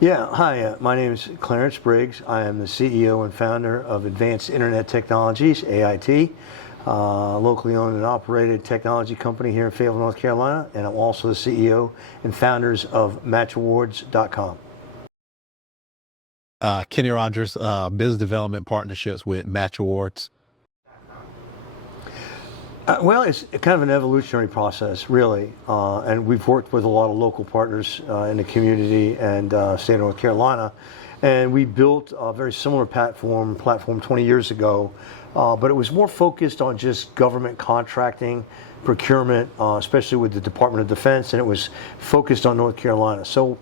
Yeah, hi, my name is Clarence Briggs. I am the CEO and founder of Advanced Internet Technologies, AIT, locally owned and operated technology company here in Fayetteville, North Carolina, and I'm also the CEO and founders of MatchAwards.com. Kenny Rogers, business development partnerships with Match Awards. Well, it's kind of an evolutionary process, really, and we've worked with a lot of local partners in the community and state of North Carolina, and we built a very similar platform 20 years ago, but it was more focused on just government contracting, procurement, especially with the Department of Defense, and it was focused on North Carolina. So,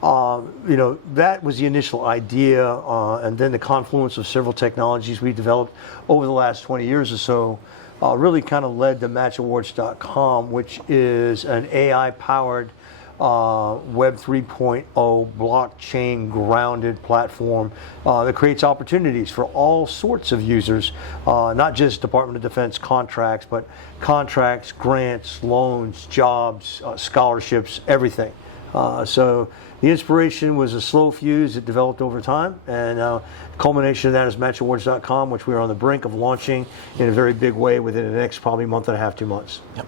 that was the initial idea, and then the confluence of several technologies we developed over the last 20 years or so really kind of led to MatchAwards.com, which is an AI-powered Web 3.0 blockchain grounded platform that creates opportunities for all sorts of users, not just Department of Defense contracts, but contracts, grants, loans, jobs, scholarships, everything. So the inspiration was a slow fuse that developed over time, and the culmination of that is MatchAwards.com, which we are on the brink of launching in a very big way within the next probably month and a half, 2 months. Yep.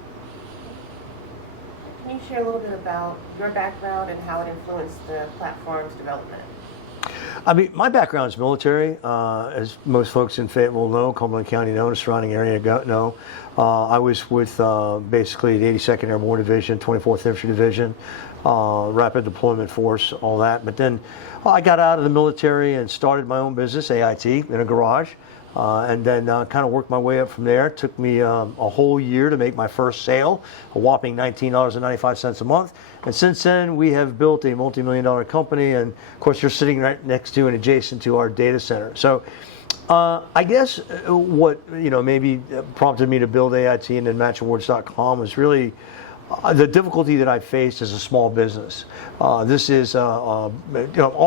Can you share a little bit about your background and how it influenced the platform's development? I mean, my background is military, as most folks in Fayetteville know, Cumberland County know, the surrounding area know. I was with basically the 82nd Airborne Division, 24th Infantry Division, Rapid Deployment Force, all that. But then I got out of the military and started my own business, AIT, in a garage, and then kind of worked my way up from there. It took me a whole year to make my first sale, a whopping $19.95 a month. And since then, we have built a multi-million-dollar company, and of course, you're sitting right next to and adjacent to our data center. So I guess what maybe prompted me to build AIT and then MatchAwards.com was really the difficulty that I faced as a small business. This is all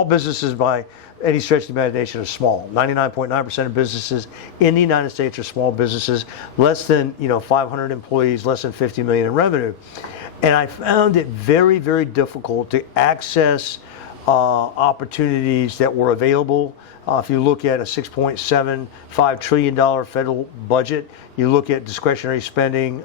businesses by any stretch of the imagination are small. 99.9% of businesses in the United States are small businesses, less than 500 employees, less than 50 million in revenue. And I found it very, very difficult to access opportunities that were available. If you look at a $6.75 trillion federal budget, you look at discretionary spending,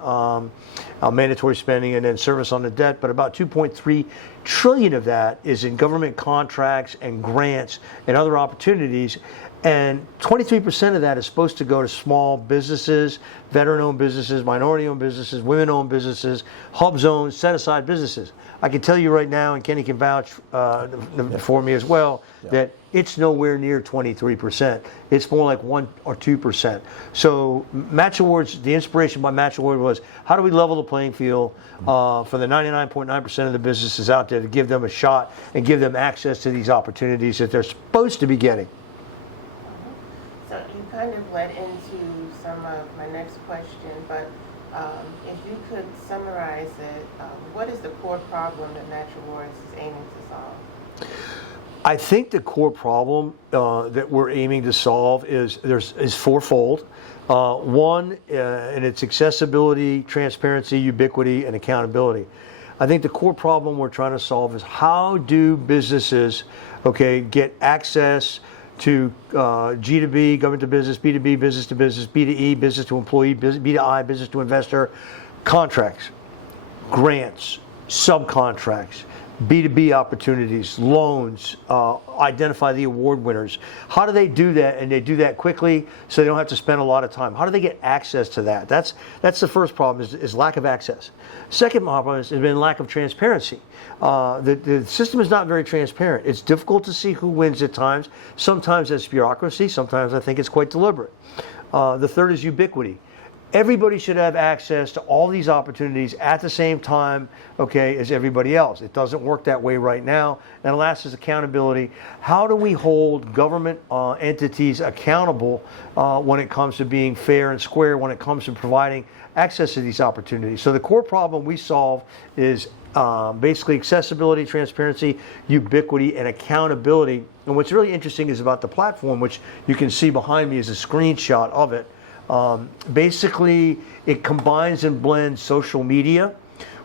mandatory spending, and then service on the debt, but about 2.3 trillion of that is in government contracts and grants and other opportunities. And 23% of that is supposed to go to small businesses, veteran-owned businesses, minority-owned businesses, women-owned businesses, hub-zoned, set-aside businesses. I can tell you right now, and Kenny can vouch for me as well, that it's nowhere near 23%. It's more like 1 or 2%. So Match Awards, the inspiration by Match Award was, how do we level the playing field for the 99.9% of the businesses out there to give them a shot and give them access to these opportunities that they're supposed to be getting? So you kind of led into some of my next question, but if you could summarize it, what is the core problem that Match Awards is aiming to solve? I think the core problem that we're aiming to solve is fourfold. One, and it's accessibility, transparency, ubiquity, and accountability. I think the core problem we're trying to solve is how do businesses, get access to G2B, government to business, B2B, business to business, B2E, business to employee, B2I, business to investor, contracts, grants, subcontracts, B2B opportunities, loans, identify the award winners. How do they do that? And they do that quickly so they don't have to spend a lot of time. How do they get access to that? That's the first problem is lack of access. Second problem has been lack of transparency. The system is not very transparent. It's difficult to see who wins at times. Sometimes it's bureaucracy. Sometimes I think it's quite deliberate. The third is ubiquity. Everybody should have access to all these opportunities at the same time, as everybody else. It doesn't work that way right now. And last is accountability. How do we hold government entities accountable when it comes to being fair and square, when it comes to providing access to these opportunities? So the core problem we solve is basically accessibility, transparency, ubiquity, and accountability. And what's really interesting is about the platform, which you can see behind me is a screenshot of it. Basically, it combines and blends social media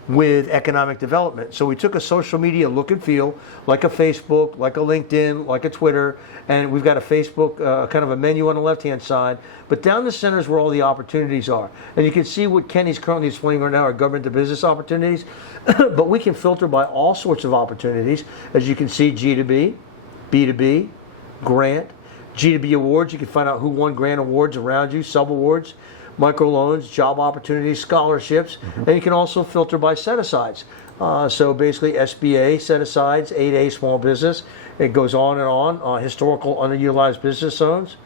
with economic development. So we took a social media look and feel, like a Facebook, like a LinkedIn, like a Twitter, and we've got a Facebook, kind of a menu on the left-hand side, but down the center is where all the opportunities are. And you can see what Kenny's currently explaining right now are government to business opportunities, but we can filter by all sorts of opportunities. As you can see, G2B, B2B, grant, G2B awards, you can find out who won grant awards around you, sub-awards, microloans, job opportunities, scholarships, and you can also filter by set-asides. So basically SBA set-asides, 8A small business, it goes on and on, historical underutilized business zones,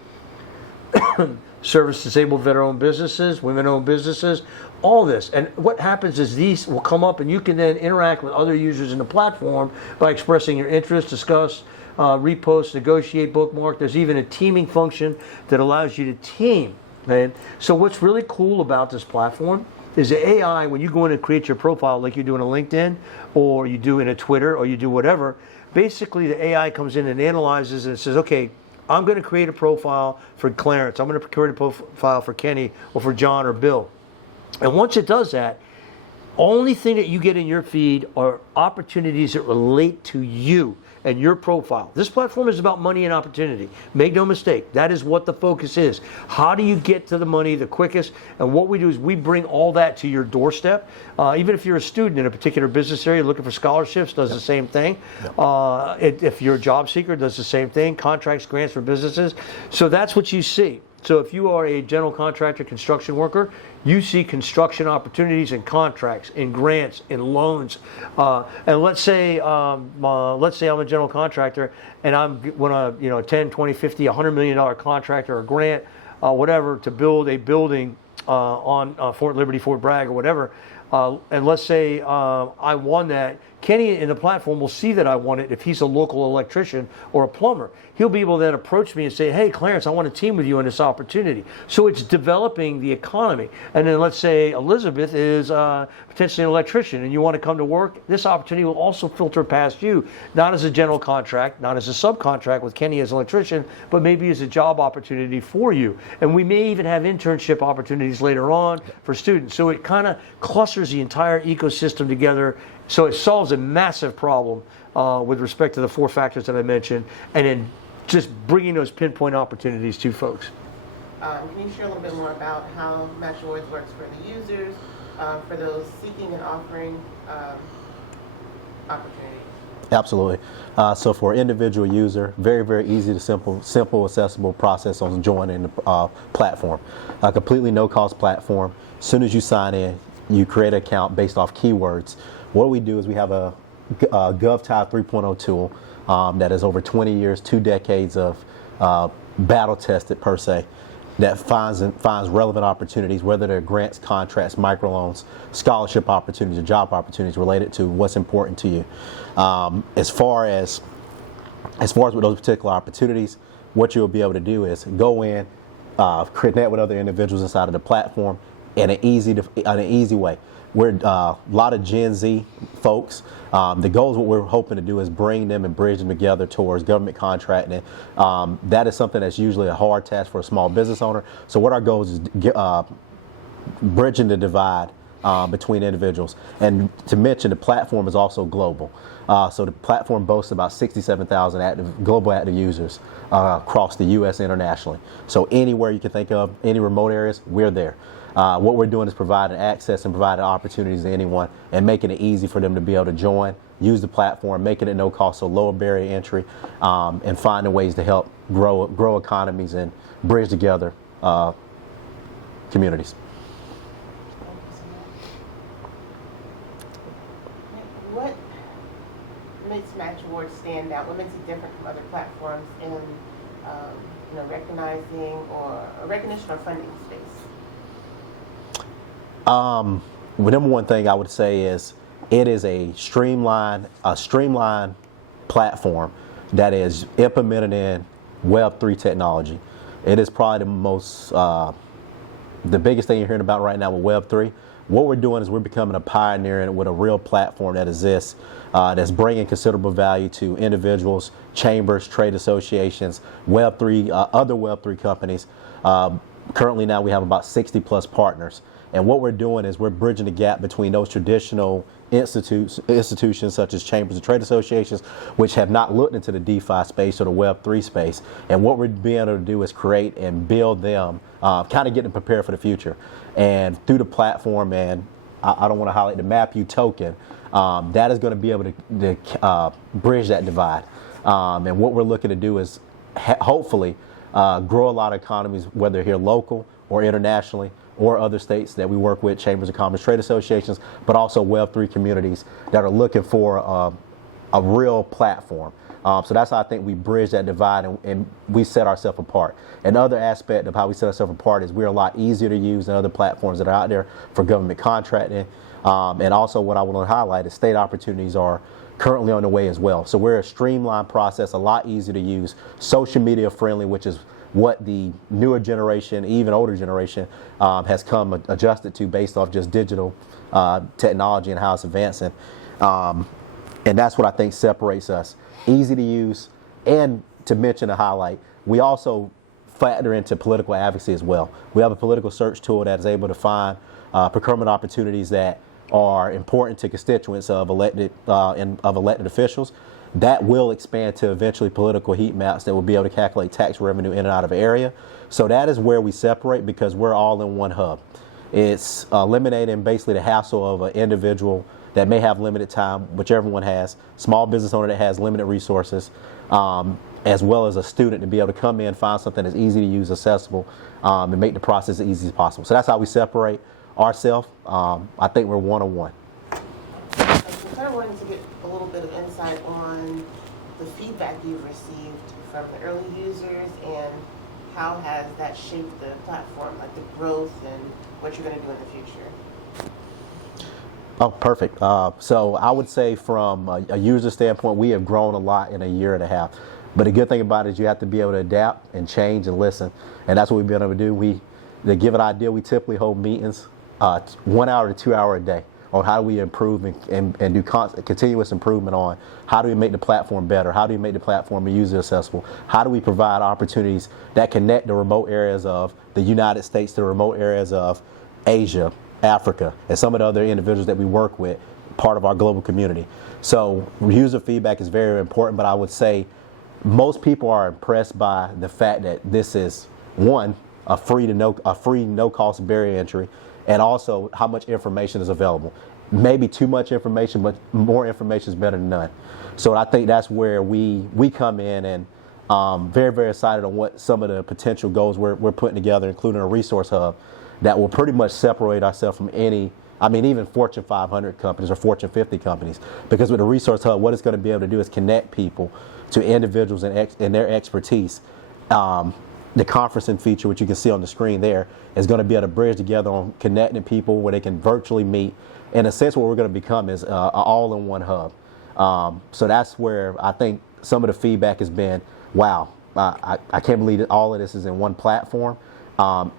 service disabled veteran-owned businesses, women-owned businesses, all this. And what happens is these will come up and you can then interact with other users in the platform by expressing your interest, discuss, repost, negotiate, bookmark. There's even a teaming function that allows you to team. And so what's really cool about this platform is the AI, when you go in and create your profile like you do in a LinkedIn or you do in a Twitter or you do whatever, basically the AI comes in and analyzes and says, okay, I'm going to create a profile for Clarence, I'm going to create a profile for Kenny or for John or Bill. And once it does that, only thing that you get in your feed are opportunities that relate to you and your profile. This platform is about money and opportunity. Make no mistake, that is what the focus is. How do you get to the money the quickest? And what we do is we bring all that to your doorstep. Even if you're a student in a particular business area looking for scholarships, does the same thing. If you're a job seeker, does the same thing. Contracts, grants for businesses. So that's what you see. So if you are a general contractor, construction worker, you see construction opportunities in contracts, in grants, in loans. And let's say I'm a general contractor and I'm a 10, 20, 50, $100 million contract or a grant, whatever, to build a building on Fort Liberty, Fort Bragg, or whatever. And let's say I won that. Kenny in the platform will see that I won it if he's a local electrician or a plumber. He'll be able to then approach me and say, hey, Clarence, I want to team with you on this opportunity. So it's developing the economy. And then let's say Elizabeth is potentially an electrician and you want to come to work. This opportunity will also filter past you, not as a general contract, not as a subcontract with Kenny as an electrician, but maybe as a job opportunity for you. And we may even have internship opportunities later on for students. So it kind of clusters the entire ecosystem together. So it solves a massive problem with respect to the 4 factors that I mentioned, and then just bringing those pinpoint opportunities to folks. Can you share a little bit more about how Match Awards works for the users, for those seeking and offering opportunities? Absolutely. So for an individual user, very, very easy to simple, accessible process on joining the platform. A completely no-cost platform. As soon as you sign in, you create an account based off keywords. What we do is we have a GovTile 3.0 tool that is over 20 years, 2 decades of battle tested per se, that finds relevant opportunities, whether they're grants, contracts, microloans, scholarship opportunities, or job opportunities related to what's important to you. As far as with those particular opportunities, what you'll be able to do is go in, connect with other individuals inside of the platform in an easy way. We're a lot of Gen Z folks. The goals, what we're hoping to do is bring them and bridge them together towards government contracting. That is something that's usually a hard task for a small business owner. So what our goal is bridging the divide between individuals. And to mention, the platform is also global. So the platform boasts about 67,000 global active users across the U.S. internationally. So anywhere you can think of, any remote areas, we're there. What we're doing is providing access and providing opportunities to anyone and making it easy for them to be able to join, use the platform, making it no cost, so lower barrier entry, and finding ways to help grow economies and bridge together communities. What makes Match Awards stand out? What makes it different from other platforms in recognizing or recognition or funding space? The number one thing I would say is it is a streamlined platform that is implemented in Web3 technology. It is probably the biggest thing you're hearing about right now with Web3. What we're doing is we're becoming a pioneer with a real platform that exists, that's bringing considerable value to individuals, chambers, trade associations, Web3, other Web3 companies. Currently now we have about 60 plus partners. And what we're doing is we're bridging the gap between those traditional institutions such as chambers and trade associations, which have not looked into the DeFi space or the Web3 space. And what we're being able to do is create and build them, kind of get them prepared for the future. And through the platform, and I don't want to highlight the MapU token, that is going to be able to bridge that divide. And what we're looking to do is hopefully grow a lot of economies, whether here local or internationally, or other states that we work with, chambers of commerce, trade associations, but also Web3 communities that are looking for a real platform. So that's how I think we bridge that divide, and we set ourselves apart. Another aspect of how we set ourselves apart is we're a lot easier to use than other platforms that are out there for government contracting. And also what I want to highlight is state opportunities are currently on the way as well. So we're a streamlined process, a lot easier to use, social media friendly, which is what the newer generation, even older generation, has come adjusted to based off just digital technology and how it's advancing. And that's what I think separates us. Easy to use, and to mention a highlight, we also factor into political advocacy as well. We have a political search tool that is able to find procurement opportunities that are important to constituents of elected officials. That will expand to eventually political heat maps that will be able to calculate tax revenue in and out of an area. So that is where we separate, because we're all in one hub. It's eliminating basically the hassle of an individual that may have limited time, which everyone has, small business owner that has limited resources, as well as a student to be able to come in, find something that's easy to use, accessible, and make the process as easy as possible. So that's how we separate ourselves. I think we're one-on-one. I kind of wanted to get a little bit of insight on the feedback you've received from the early users, and how has that shaped the platform, like the growth and what you're going to do in the future. Oh, perfect. So I would say from a user standpoint, we have grown a lot in a year and a half. But the good thing about it is you have to be able to adapt and change and listen. And that's what we've been able to do. To give an idea, we typically hold meetings 1 hour to 2 hours a day on how do we improve and do continuous improvement on how do we make the platform better, how do we make the platform user accessible, how do we provide opportunities that connect the remote areas of the United States to the remote areas of Asia, Africa, and some of the other individuals that we work with, part of our global community. So user feedback is very important, but I would say most people are impressed by the fact that this is, one, a free no cost barrier entry, and also how much information is available. Maybe too much information, but more information is better than none. So I think that's where we come in, and very, very excited on what some of the potential goals we're putting together, including a resource hub that will pretty much separate ourselves from even Fortune 500 companies or Fortune 50 companies. Because with the resource hub, what it's going to be able to do is connect people to individuals and their expertise. The conferencing feature, which you can see on the screen there, is going to be able to bridge together on connecting people where they can virtually meet. In a sense, what we're going to become is an all-in-one hub. So that's where I think some of the feedback has been, wow, I can't believe that all of this is in one platform,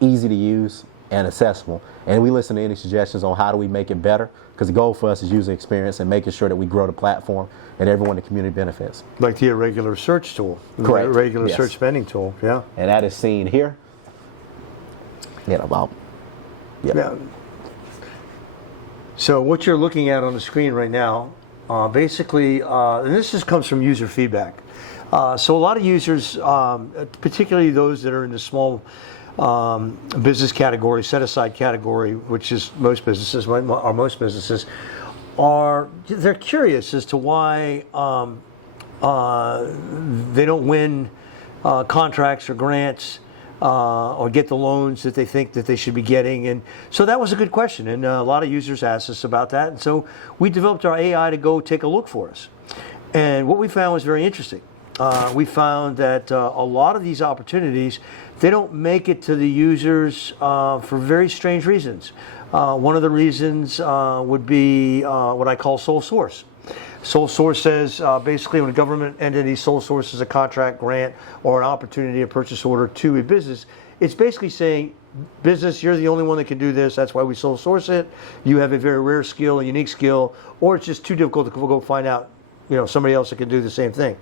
easy to use and accessible. And we listen to any suggestions on how do we make it better, because the goal for us is user experience and making sure that we grow the platform and everyone in the community benefits. Like the irregular search tool. Correct. The regular Yes. search spending tool, yeah. And that is seen here. Yeah. So what you're looking at on the screen right now, basically, and this just comes from user feedback. So a lot of users, particularly those that are in the small business category, set aside category, which is most businesses, they're curious as to why they don't win contracts or grants or get the loans that they think that they should be getting. And so that was a good question, and a lot of users asked us about that, and so we developed our AI to go take a look for us. And what we found was very interesting. We found that a lot of these opportunities, they don't make it to the users for very strange reasons. One of the reasons would be what I call sole source. Sole source says basically when a government entity sole sources a contract, grant, or an opportunity, a purchase order to a business, it's basically saying, business, you're the only one that can do this, that's why we sole source it. You have a very rare skill, a unique skill, or it's just too difficult to go find out somebody else that can do the same thing.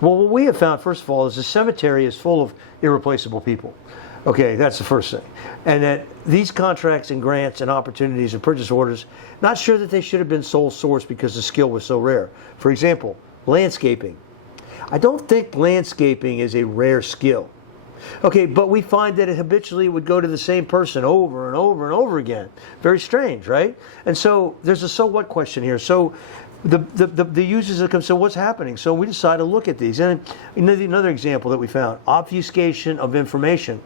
Well, what we have found, first of all, is the cemetery is full of irreplaceable people. Okay, that's the first thing. And that these contracts and grants and opportunities and purchase orders, not sure that they should have been sole source because the skill was so rare. For example, landscaping. I don't think landscaping is a rare skill. Okay, but we find that it habitually would go to the same person over and over and over again. Very strange, right? And so there's a so what question here. So the users that come, so what's happening? So we decided to look at these. And another example that we found, obfuscation of information.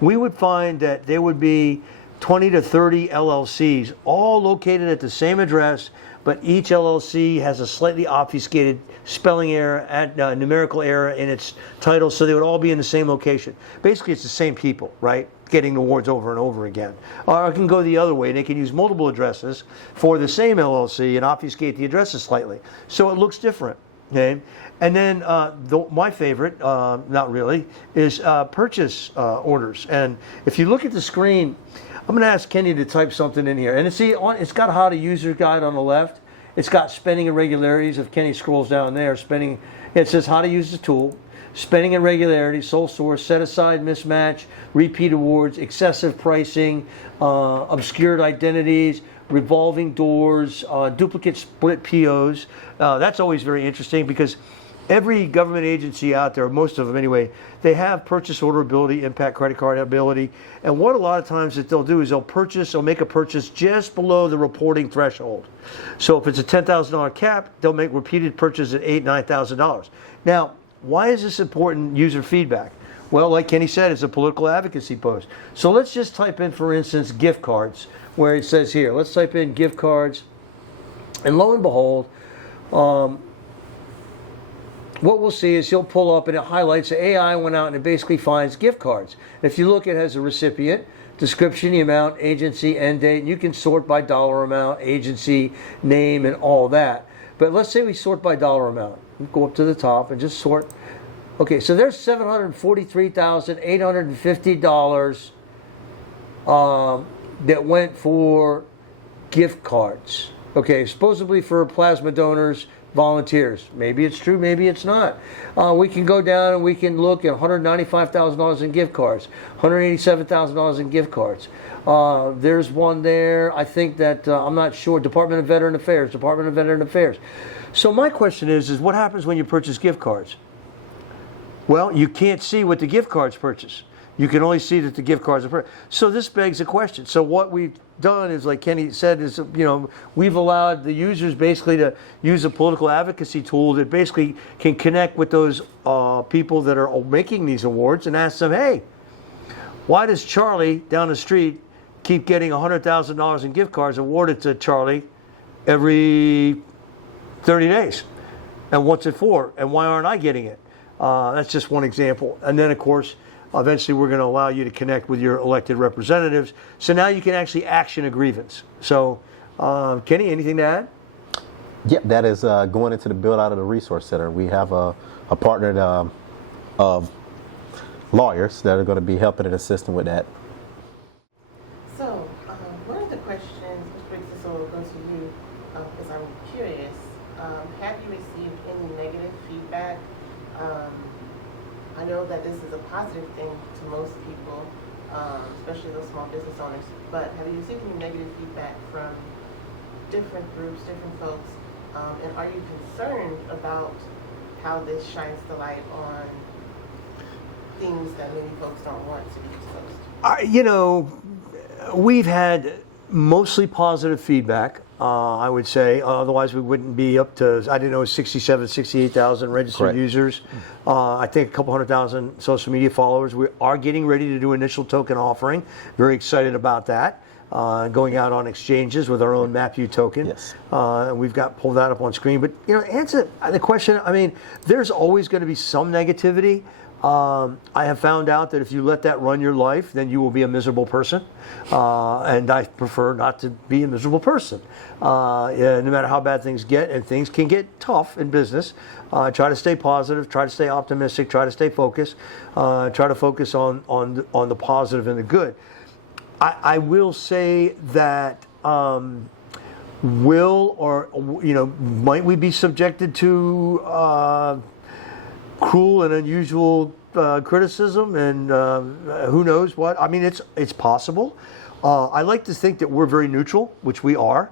We would find that there would be 20 to 30 LLCs all located at the same address, but each LLC has a slightly obfuscated spelling error, numerical error in its title, so they would all be in the same location. Basically, it's the same people, right? Getting awards over and over again. Or I can go the other way. They can use multiple addresses for the same LLC and obfuscate the addresses slightly, so it looks different. Okay, and then my favorite, not really, is purchase orders. And if you look at the screen, I'm going to ask Kenny to type something in here. And it's got how to user guide on the left. It's got spending irregularities. If Kenny scrolls down there, it says how to use the tool. Spending irregularities, sole source, set aside mismatch, repeat awards, excessive pricing, obscured identities, revolving doors, duplicate split POs. That's always very interesting because every government agency out there, most of them anyway, they have purchase order ability, impact credit card ability. And what a lot of times that they'll do is they'll make a purchase just below the reporting threshold. So if it's a $10,000 cap, they'll make repeated purchases at $8,000, $9,000. Now, why is this important user feedback? Well, like Kenny said, it's a political advocacy post. So let's just type in, for instance, gift cards, where it says here. Let's type in gift cards. And lo and behold, what we'll see is he'll pull up and it highlights the AI went out and it basically finds gift cards. If you look, it has a recipient, description, the amount, agency, end date, and you can sort by dollar amount, agency, name, and all that. But let's say we sort by dollar amount. Go up to the top and just sort. Okay, so there's $743,850 that went for gift cards. Okay, supposedly for plasma donors, volunteers. Maybe it's true, maybe it's not. We can go down and we can look at $195,000 in gift cards, $187,000 in gift cards. There's one there, I think that, I'm not sure, Department of Veteran Affairs. So my question is what happens when you purchase gift cards? Well, you can't see what the gift cards purchase. You can only see that the gift cards are purchased. So this begs a question. So what we've done is, like Kenny said, is we've allowed the users basically to use a political advocacy tool that basically can connect with those people that are making these awards and ask them, hey, why does Charlie down the street keep getting $100,000 in gift cards awarded to Charlie every 30 days? And what's it for? And why aren't I getting it? That's just one example. And then, of course, eventually we're going to allow you to connect with your elected representatives. So now you can actually action a grievance. So, Kenny, anything to add? Yeah, that is going into the build out of the resource center. We have a partner of lawyers that are going to be helping and assisting with that. So, one of the questions, Mr. Briggs, this will go to you, because I'm curious. Have you received any negative feedback? I know that this is a positive thing to most people, especially those small business owners, but have you received any negative feedback from different groups, different folks, and are you concerned about how this shines the light on things that many folks don't want to be exposed to? We've had mostly positive feedback, I would say. Otherwise, we wouldn't be up to, 68,000 registered Correct. users. I think a couple 100,000 social media followers. We are getting ready to do initial token offering. Very excited about that. Going out on exchanges with our own MapU token. Yes. We've pulled that up on screen. But, answer the question, there's always going to be some negativity. I have found out that if you let that run your life, then you will be a miserable person. And I prefer not to be a miserable person. No matter how bad things get, and things can get tough in business, try to stay positive, try to stay optimistic, try to stay focused, try to focus on the positive and the good. I will say that might we be subjected to cruel and unusual criticism and who knows what. I mean, it's possible. I like to think that we're very neutral, which we are.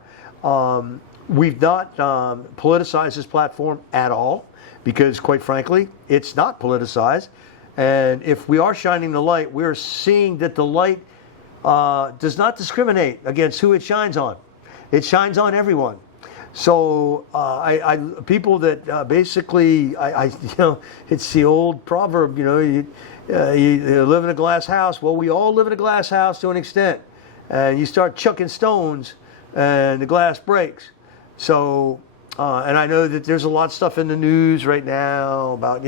We've not politicized this platform at all because, quite frankly, it's not politicized. And if we are shining the light, we're seeing that the light does not discriminate against who it shines on. It shines on everyone. So people that basically, it's the old proverb, you live in a glass house. Well, we all live in a glass house to an extent. And you start chucking stones and the glass breaks. So, and I know that there's a lot of stuff in the news right now about,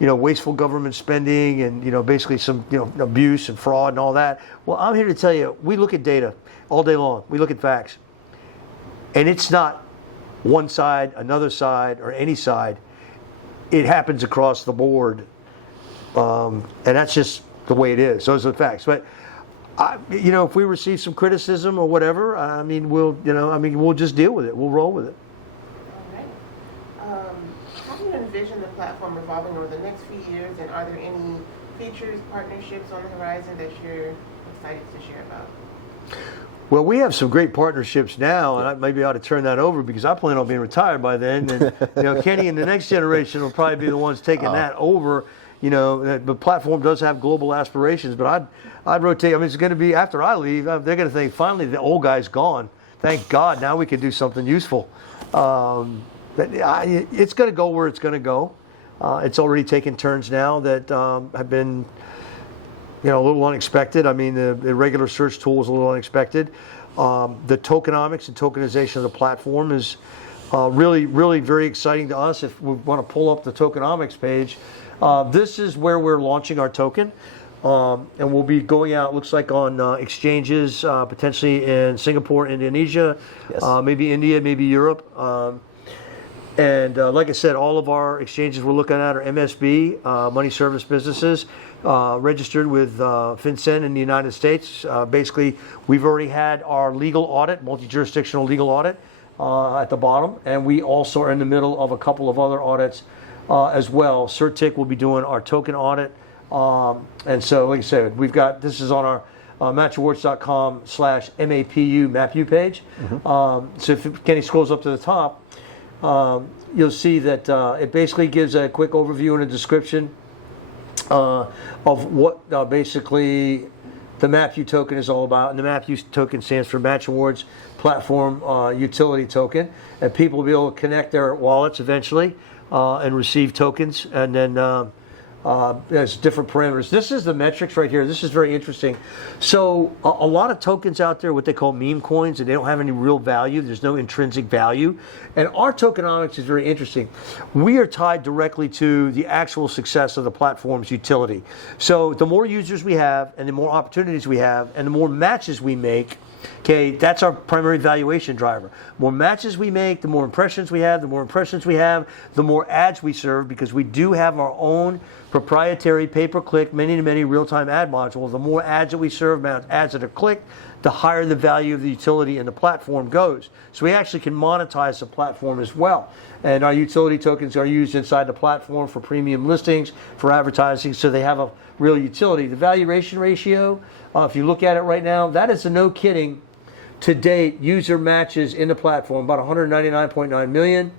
wasteful government spending and, basically some, abuse and fraud and all that. Well, I'm here to tell you, we look at data all day long. We look at facts. And it's not one side, another side, or any side. It happens across the board. And that's just the way it is. Those are the facts. But if we receive some criticism or whatever, we'll just deal with it. We'll roll with it. All right. How do you envision the platform evolving over the next few years, and are there any features, partnerships on the horizon that you're excited to share about? Well, we have some great partnerships now, and maybe I ought to turn that over because I plan on being retired by then. And Kenny and the next generation will probably be the ones taking that over. The platform does have global aspirations, but I'd rotate. I mean, it's going to be after I leave. They're going to think finally the old guy's gone. Thank God, now we can do something useful. It's going to go where it's going to go. It's already taken turns now that have been, a little unexpected. I mean, the regular search tool is a little unexpected. The tokenomics and tokenization of the platform is really, really very exciting to us. If we want to pull up the tokenomics page. This is where we're launching our token, and we'll be going out, looks like, on exchanges, potentially in Singapore, Indonesia, yes. Maybe India, maybe Europe. And like I said, all of our exchanges we're looking at are MSB, money service businesses, registered with FinCEN in the United States. Basically, we've already had our legal audit, multi-jurisdictional legal audit at the bottom, and we also are in the middle of a couple of other audits as well. CertTic will be doing our token audit. And so, like I said, this is on our matchawards.com/MAPU page. Mm-hmm. So if Kenny scrolls up to the top, you'll see that it basically gives a quick overview and a description of what basically the MAPU token is all about. And the MAPU token stands for Match Awards Platform Utility Token. And people will be able to connect their wallets eventually and receive tokens. And then there's different parameters. This is the metrics right here. This is very interesting. So a lot of tokens out there, what they call meme coins, and they don't have any real value. There's no intrinsic value. And our tokenomics is very interesting. We are tied directly to the actual success of the platform's utility. So the more users we have, and the more opportunities we have, and the more matches we make, okay, that's our primary valuation driver. More matches we make, the more impressions we have, the more ads we serve, because we do have our own proprietary pay-per-click, many-to-many real-time ad module. The more ads that we serve, ads that are clicked, the higher the value of the utility and the platform goes. So we actually can monetize the platform as well. And our utility tokens are used inside the platform for premium listings, for advertising, so they have a real utility. The valuation ratio, if you look at it right now, that is a no kidding to date user matches in the platform, about 199.9 million,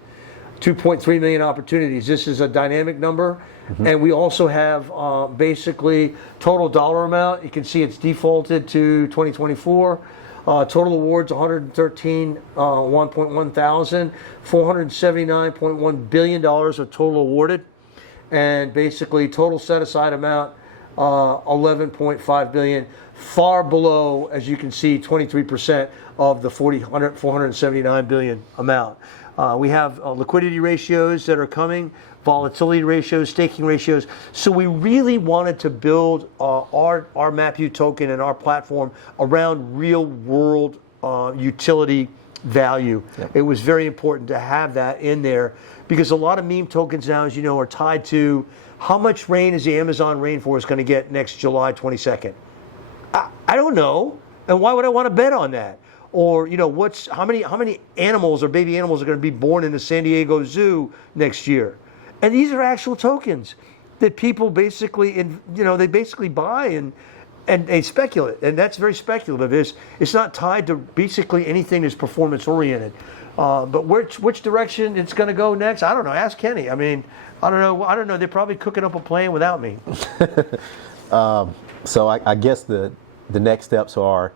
2.3 million opportunities. This is a dynamic number. Mm-hmm. And we also have basically total dollar amount. You can see it's defaulted to 2024. Total awards, 113.1 thousand, $479.1 billion of total awarded. And basically total set aside amount, 11.5 billion, far below, as you can see, 23% of the 479 billion amount. We have liquidity ratios that are coming, volatility ratios, staking ratios. So we really wanted to build our MAPU token and our platform around real world utility value. Yep. It was very important to have that in there because a lot of meme tokens now, as you know, are tied to how much rain is the Amazon rainforest going to get next July 22nd? I don't know. And why would I want to bet on that? Or, how many animals or baby animals are going to be born in the San Diego Zoo next year? And these are actual tokens. that people basically, they basically buy and they speculate, and that's very speculative. It's not tied to basically anything that's performance oriented. But which direction it's going to go next, I don't know. Ask Kenny. I mean, I don't know. They're probably cooking up a plan without me. So I guess the next steps are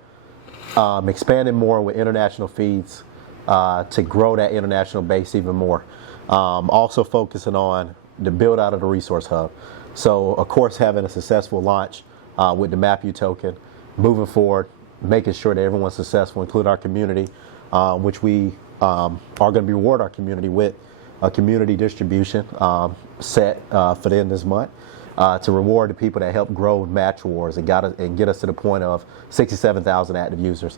expanding more with international feeds to grow that international base even more. Also focusing on the build out of the resource hub. So of course having a successful launch with the MapU token, moving forward, making sure that everyone's successful, including our community, which we are going to reward our community with a community distribution set for the end of this month. To reward the people that helped grow Match Wars and get us to the point of 67,000 active users.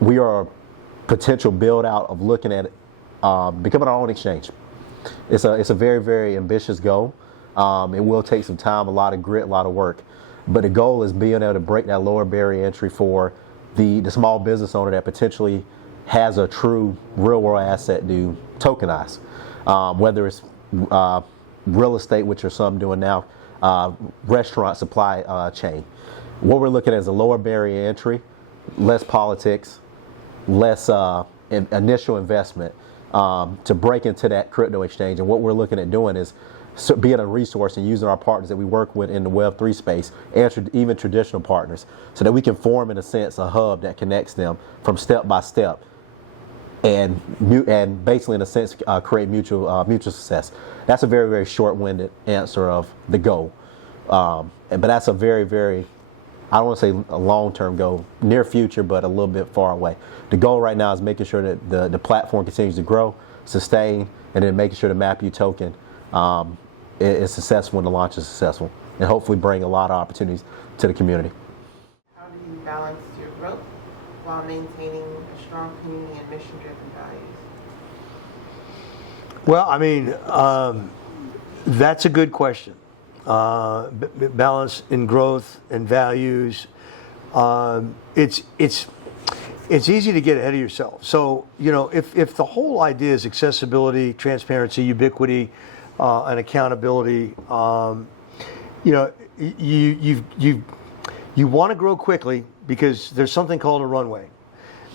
We are a potential build out of looking at becoming our own exchange. It's a very, very ambitious goal. It will take some time, a lot of grit, a lot of work. But the goal is being able to break that lower barrier entry for the small business owner that potentially has a true real world asset to tokenize. Whether it's real estate, which are some doing now, restaurant supply chain. What we're looking at is a lower barrier entry, less politics, less initial investment to break into that crypto exchange. And what we're looking at doing is being a resource and using our partners that we work with in the Web3 space and even traditional partners so that we can form, in a sense, a hub that connects them from step by step and basically, in a sense, create mutual success. That's a very, very short-winded answer of the goal. But that's a very, very, I don't want to say a long-term goal, near future, but a little bit far away. The goal right now is making sure that the platform continues to grow, sustain, and then making sure the MapU token is successful and the launch is successful, and hopefully bring a lot of opportunities to the community. How do you balance your growth while maintaining a strong community and mission-driven values? Well, I mean, that's a good question. Balance in growth and values. It's easy to get ahead of yourself. So, if the whole idea is accessibility, transparency, ubiquity, and accountability, you want to grow quickly because there's something called a runway,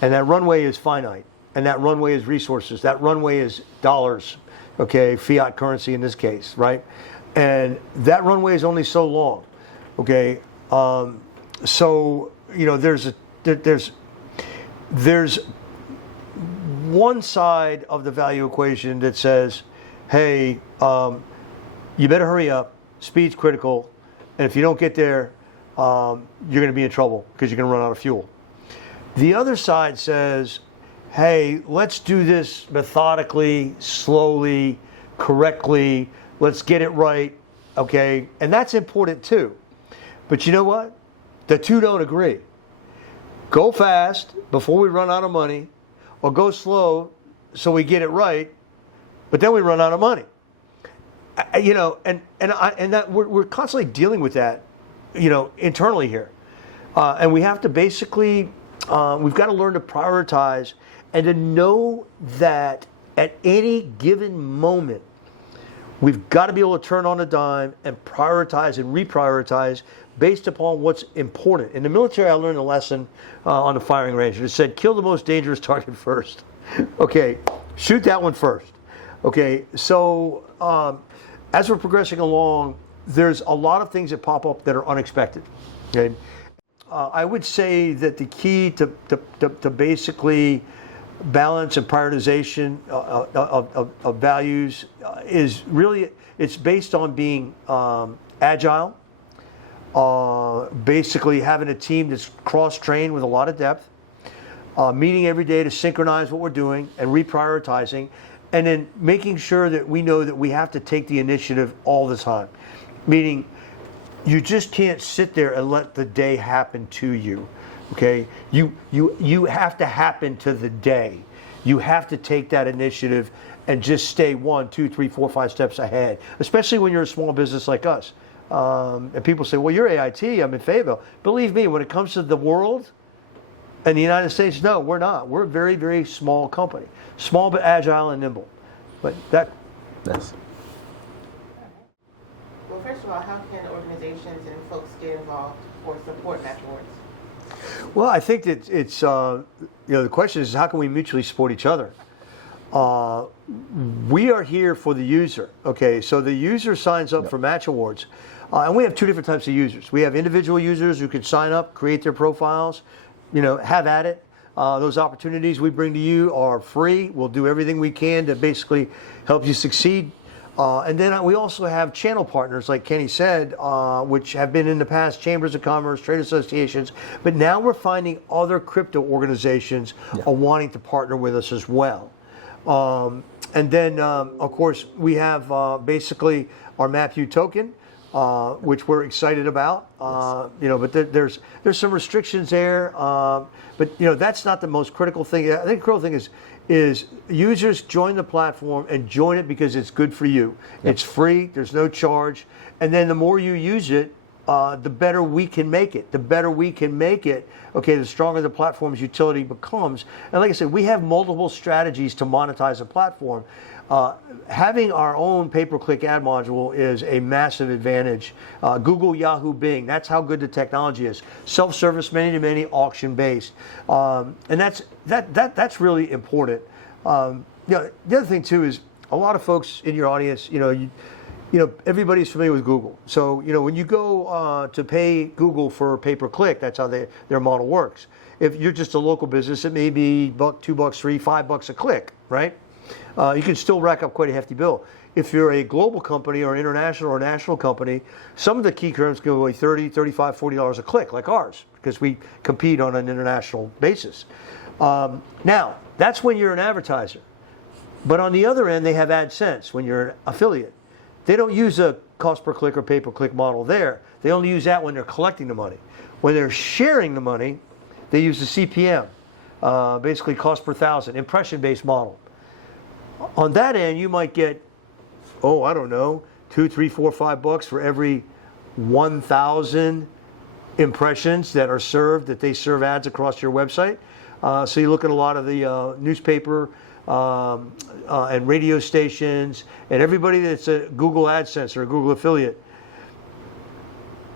and that runway is finite, and that runway is resources. That runway is dollars, okay, fiat currency in this case, right? And that runway is only so long, okay. So there's one side of the value equation that says, hey, you better hurry up. Speed's critical, and if you don't get there, you're going to be in trouble because you're going to run out of fuel. The other side says, hey, let's do this methodically, slowly, correctly. Let's get it right, okay? And that's important too. But you know what? The two don't agree. Go fast before we run out of money, or go slow so we get it right, but then we run out of money. And that we're constantly dealing with that, internally here. And we have to basically, we've got to learn to prioritize and to know that at any given moment, we've got to be able to turn on a dime and prioritize and reprioritize based upon what's important. In the military, I learned a lesson on the firing range. It said, kill the most dangerous target first. Okay, shoot that one first. Okay, so as we're progressing along, there's a lot of things that pop up that are unexpected. Okay, I would say that the key to basically balance and prioritization of values is really, it's based on being agile, basically having a team that's cross-trained with a lot of depth, meeting every day to synchronize what we're doing and reprioritizing, and then making sure that we know that we have to take the initiative all the time. Meaning, you just can't sit there and let the day happen to you. Okay, you have to happen to the day. You have to take that initiative and just stay 1, 2, 3, 4, 5 steps ahead. Especially when you're a small business like us. And people say, "Well, you're AIT. I'm in Fayetteville." Believe me, when it comes to the world and the United States, no, we're not. We're a very, very small company, small but agile and nimble. But that's. first of all, how can organizations and folks get involved or support Match Awards? Well, I think that it's the question is how can we mutually support each other? We are here for the user. Okay, so the user signs up for Match Awards, and we have two different types of users. We have individual users who can sign up, create their profiles, have at it. Those opportunities we bring to you are free. We'll do everything we can to basically help you succeed. And then we also have channel partners, like Kenny said, which have been in the past chambers of commerce, trade associations. But now we're finding other crypto organizations are wanting to partner with us as well. And then, of course, we have basically our MapU token, which we're excited about. But there's some restrictions there. But that's not the most critical thing. I think the critical thing is users join the platform and join it because it's good for you. It's free. There's no charge. And then the more you use it, the better we can make it. The better we can make it, the stronger the platform's utility becomes. And like I said, we have multiple strategies to monetize a platform. Having our own pay-per-click ad module is a massive advantage. Google, Yahoo, Bing, that's how good the technology is. Self-service, many-to-many, auction-based. And that's really important. The other thing, too, is a lot of folks in your audience, everybody's familiar with Google. So, when you go to pay Google for pay-per-click, that's how their model works. If you're just a local business, it may be $1, $2, $3, $5 a click, right? You can still rack up quite a hefty bill. If you're a global company or international or national company, some of the key terms go away $30, $35, $40 a click, like ours, because we compete on an international basis. Now, that's when you're an advertiser. But on the other end, they have AdSense when you're an affiliate. They don't use a cost per click or pay per click model there. They only use that when they're collecting the money. When they're sharing the money, they use the CPM, basically cost per thousand, impression-based model. On that end, you might get, I don't know, $2, $3, $4, $5 for every 1,000 impressions that are served, that they serve ads across your website. So you look at a lot of the newspaper and radio stations and everybody that's a Google AdSense or a Google affiliate.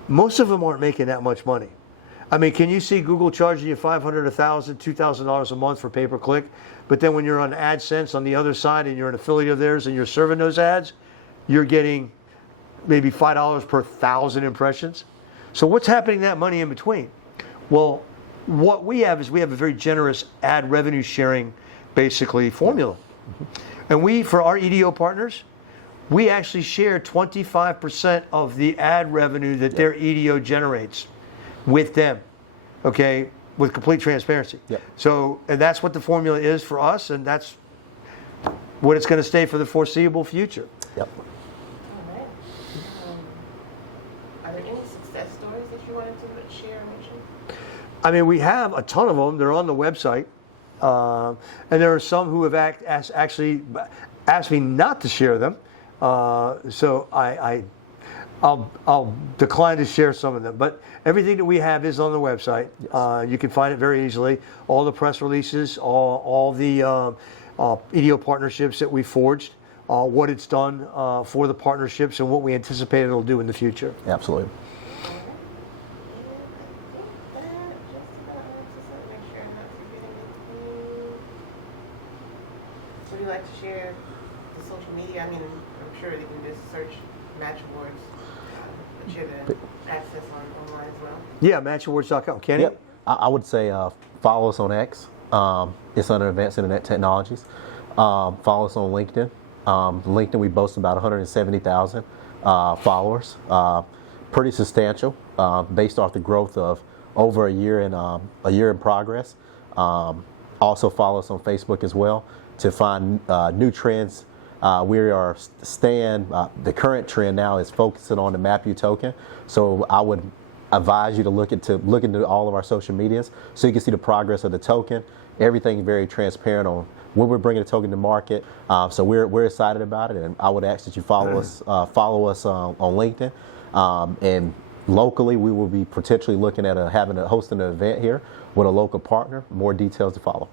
Most of them aren't making that much money. I mean, can you see Google charging you $500, $1,000, $2,000 a month for pay-per-click? But then when you're on AdSense on the other side and you're an affiliate of theirs and you're serving those ads, you're getting maybe $5 per 1,000 impressions. So what's happening that money in between? Well, what we have is we have a very generous ad revenue sharing, basically, formula. And for our EDO partners, we actually share 25% of the ad revenue that their EDO generates with them, with complete transparency. So, and that's what the formula is for us, and that's what it's going to stay for the foreseeable future. All right. Are there any success stories that you wanted to share or mention? I mean, we have a ton of them. They're on the website. And there are some who have actually asked me not to share them. So I'll decline to share some of them. But everything that we have is on the website. You can find it very easily. All the press releases, all the EDO partnerships that we forged, what it's done for the partnerships, and what we anticipate it'll do in the future. Absolutely. Would you like to share the social media? I mean, I'm sure they can just search Match Awards, but share the access online as well. Yeah, matchawards.com. Kenny? Yep. I would say follow us on X. It's under Advanced Internet Technologies. Follow us on LinkedIn. LinkedIn, we boast about 170,000 followers. Pretty substantial, based off the growth of over a year in progress. Also follow us on Facebook as well to find new trends. We are staying, the current trend now is focusing on the MapU token. So I would advise you to look into all of our social medias so you can see the progress of the token. Everything is very transparent on when we're bringing the token to market. So we're excited about it, and I would ask that you follow us on LinkedIn. And locally, we will be potentially looking at hosting an event here with a local partner. More details to follow.